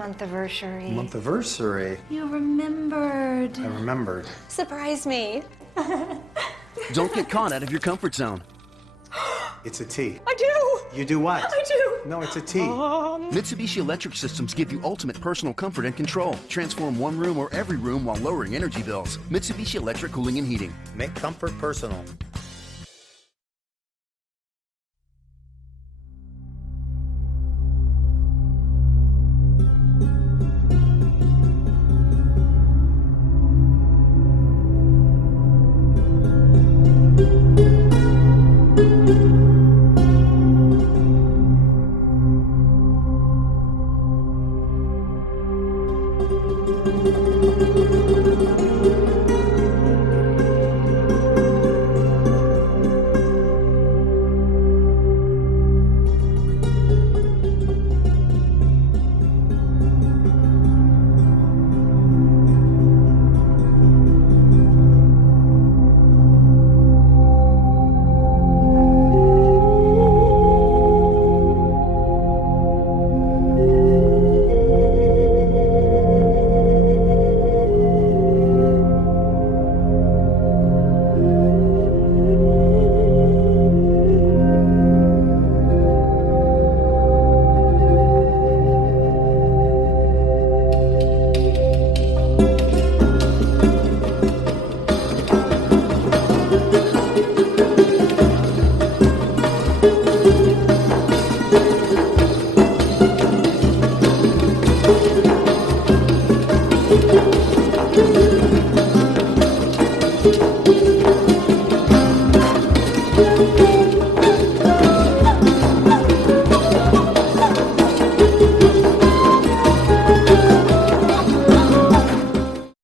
Month-iversary. Month-iversary? You remembered. I remembered. Surprise me. Don't get caught out of your comfort zone. It's a T. I do. You do what? I do. No, it's a T. Mitsubishi Electric systems give you ultimate personal comfort and control. Transform one room or every room while lowering energy bills. Mitsubishi Electric Cooling and Heating. Make comfort personal.